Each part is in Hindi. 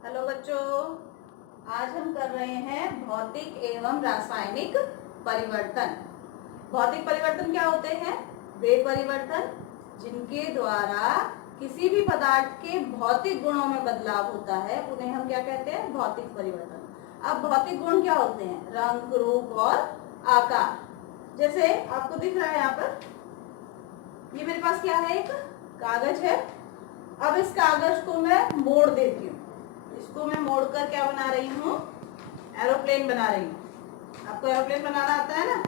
हेलो बच्चों, आज हम कर रहे हैं भौतिक एवं रासायनिक परिवर्तन। भौतिक परिवर्तन क्या होते हैं? वे परिवर्तन जिनके द्वारा किसी भी पदार्थ के भौतिक गुणों में बदलाव होता है उन्हें हम क्या कहते हैं? भौतिक परिवर्तन। अब भौतिक गुण क्या होते हैं? रंग, रूप और आकार। जैसे आपको दिख रहा है यहाँ पर, ये मेरे पास क्या है? एक कागज है। अब इस कागज को मैं मोड़ देती हूँ। इसको मैं मोड़कर क्या बना रही हूँ? एरोप्लेन बना रही हूँ। आपको एरोप्लेन बनाना आता है ना?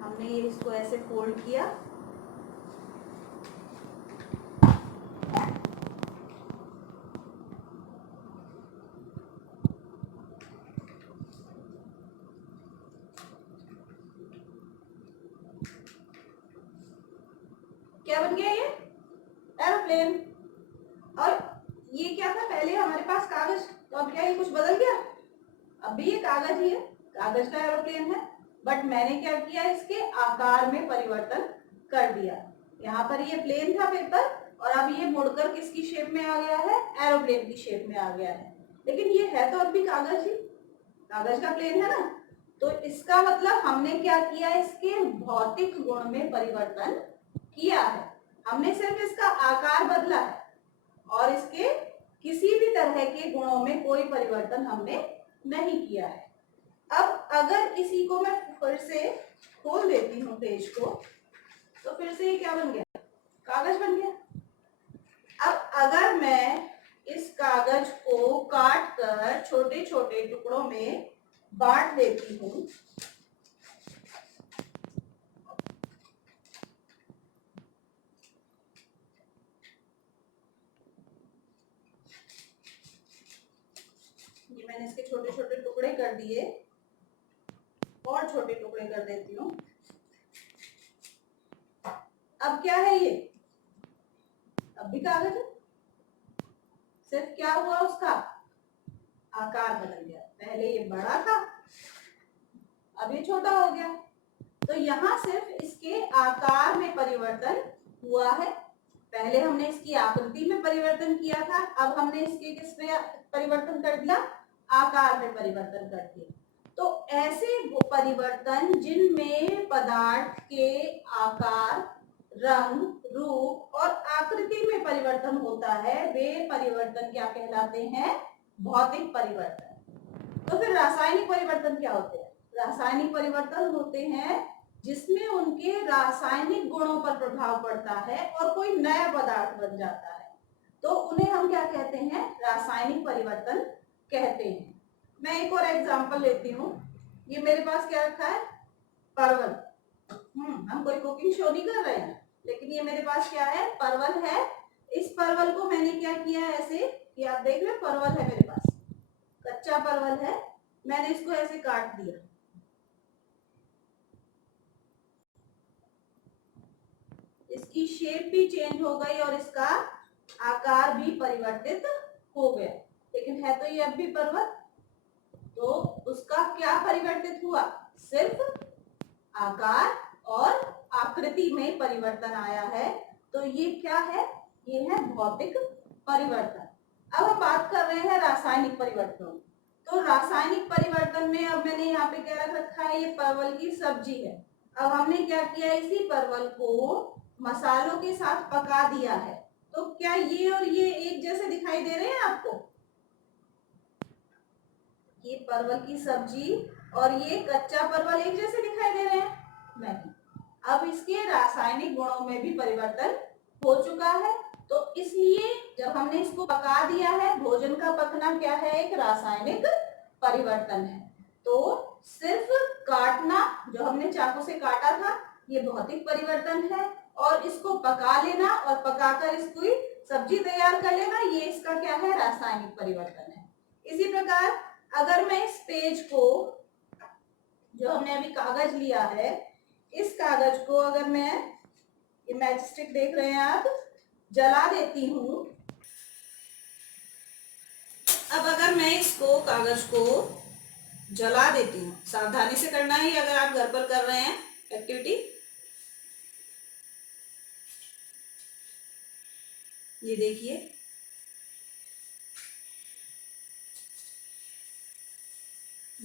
हमने ये इसको ऐसे फोल्ड किया, क्या बन गया? ये एरोप्लेन। और ये क्या था? पहले हमारे पास कागज, तो अब क्या ये कुछ बदल गया? अब भी ये कागज ही है, कागज का एरोप्लेन है, बट मैंने क्या किया? इसके आकार में परिवर्तन कर दिया। यहाँ पर ये प्लेन था पेपर, और अब ये मुड़कर किसकी शेप में आ गया है? एरोप्लेन की शेप में आ गया है। लेकिन ये है तो अब भी कागज ही, कागज का प्लेन है ना। तो इसका मतलब हमने क्या किया? इसके भौतिक गुण में परिवर्तन किया है। हमने सिर्फ इसका आकार बदला है और इसके किसी भी तरह के गुणों में कोई परिवर्तन हमने नहीं किया है। अब अगर किसी को मैं फिर से खोल देती हूँ पेज को, तो फिर से ये क्या बन गया? कागज बन गया। अब अगर मैं इस कागज को काट कर छोटे छोटे टुकड़ों में बांट देती हूँ, ये मैंने इसके छोटे छोटे टुकड़े कर दिए और छोटे टुकड़े कर देती हूँ। अब क्या है ये? अब भी कागज है, सिर्फ क्या हुआ? उसका आकार बदल गया। पहले ये बड़ा था, अब ये छोटा हो गया। तो यहाँ सिर्फ इसके आकार में परिवर्तन हुआ है। पहले हमने इसकी आकृति में परिवर्तन किया था, अब हमने इसके किस में परिवर्तन कर दिया? आकार में परिवर्तन कर दिया। तो ऐसे वो परिवर्तन जिनमें पदार्थ के आकार, रंग, रूप और आकृति में परिवर्तन होता है, वे परिवर्तन क्या कहलाते हैं? भौतिक परिवर्तन। तो फिर रासायनिक परिवर्तन क्या होते हैं? रासायनिक परिवर्तन होते हैं जिसमें उनके रासायनिक गुणों पर प्रभाव पड़ता है और कोई नया पदार्थ बन जाता है, तो उन्हें हम क्या कहते हैं? रासायनिक परिवर्तन कहते हैं। मैं एक और एग्जांपल लेती हूँ। ये मेरे पास क्या रखा है? परवल। हम कोई कुकिंग शो नहीं कर रहे हैं, लेकिन ये मेरे पास क्या है? परवल है। इस परवल को मैंने क्या किया है? ऐसे कि आप देख रहे हैं, परवल है मेरे पास, कच्चा परवल है। मैंने इसको ऐसे काट दिया, इसकी शेप भी चेंज हो गई और इसका आकार भी परिवर्तित हो गया, लेकिन है तो ये अब भी परवल। तो उसका क्या परिवर्तित हुआ? सिर्फ आकार और आकृति में परिवर्तन आया है। तो ये क्या है? ये है भौतिक परिवर्तन। अब हम बात कर रहे हैं रासायनिक परिवर्तन। तो रासायनिक परिवर्तन में अब मैंने यहाँ पे क्या रख रखा है? ये परवल की सब्जी है। अब हमने क्या किया? इसी परवल को मसालों के साथ पका दिया है। तो क्या ये और ये एक जैसे दिखाई दे रहे हैं आपको? ये परवल की सब्जी और ये कच्चा परवल एक जैसे दिखाई दे रहे हैं? नहीं। अब इसके रासायनिक गुणों में भी परिवर्तन हो चुका है। तो इसलिए जब हमने इसको पका दिया है, भोजन का पकना क्या है? एक रासायनिक परिवर्तन है। तो सिर्फ काटना, जो हमने चाकू से काटा था, ये भौतिक परिवर्तन है, और इसको पका लेना और पकाकर इसकी सब्जी तैयार कर लेना, ये इसका क्या है? रासायनिक परिवर्तन है। इसी प्रकार अगर मैं इस पेज को, जो हमने अभी कागज लिया है, इस कागज को अगर मैं, ये मैच स्टिक देख रहे हैं आप, जला देती हूं। अब अगर मैं इसको, कागज को जला देती हूँ, सावधानी से करना है अगर आप घर पर कर रहे हैं एक्टिविटी। ये देखिए,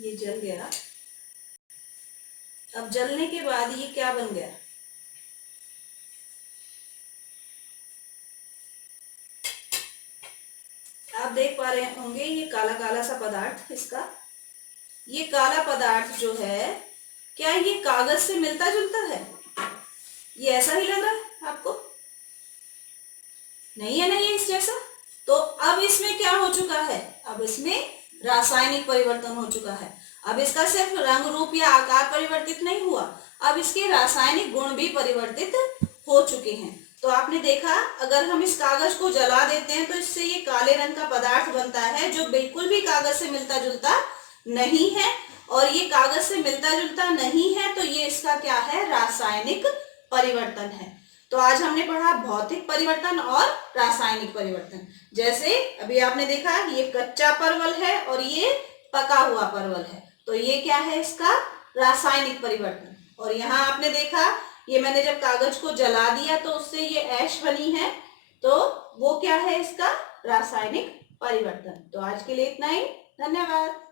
ये जल गया। अब जलने के बाद ये क्या बन गया? आप देख पा रहे होंगे ये काला काला सा पदार्थ, इसका ये काला पदार्थ जो है, क्या ये कागज से मिलता जुलता है? ये ऐसा ही लग रहा है आपको? नहीं है ना ये इस जैसा। तो अब इसमें क्या हो चुका है? अब इसमें रासायनिक परिवर्तन हो चुका है। अब इसका सिर्फ रंग रूप या आकार परिवर्तित नहीं हुआ, अब इसके रासायनिक गुण भी परिवर्तित हो चुके हैं। तो आपने देखा, अगर हम इस कागज को जला देते हैं तो इससे ये काले रंग का पदार्थ बनता है जो बिल्कुल भी कागज से मिलता जुलता नहीं है। और ये कागज से मिलता जुलता नहीं है तो ये इसका क्या है? रासायनिक परिवर्तन है। तो आज हमने पढ़ा भौतिक परिवर्तन और रासायनिक परिवर्तन। जैसे अभी आपने देखा ये कच्चा परवल है और ये पका हुआ परवल है, तो ये क्या है? इसका रासायनिक परिवर्तन। और यहाँ आपने देखा ये मैंने जब कागज को जला दिया तो उससे ये ऐश बनी है, तो वो क्या है? इसका रासायनिक परिवर्तन। तो आज के लिए इतना ही। धन्यवाद।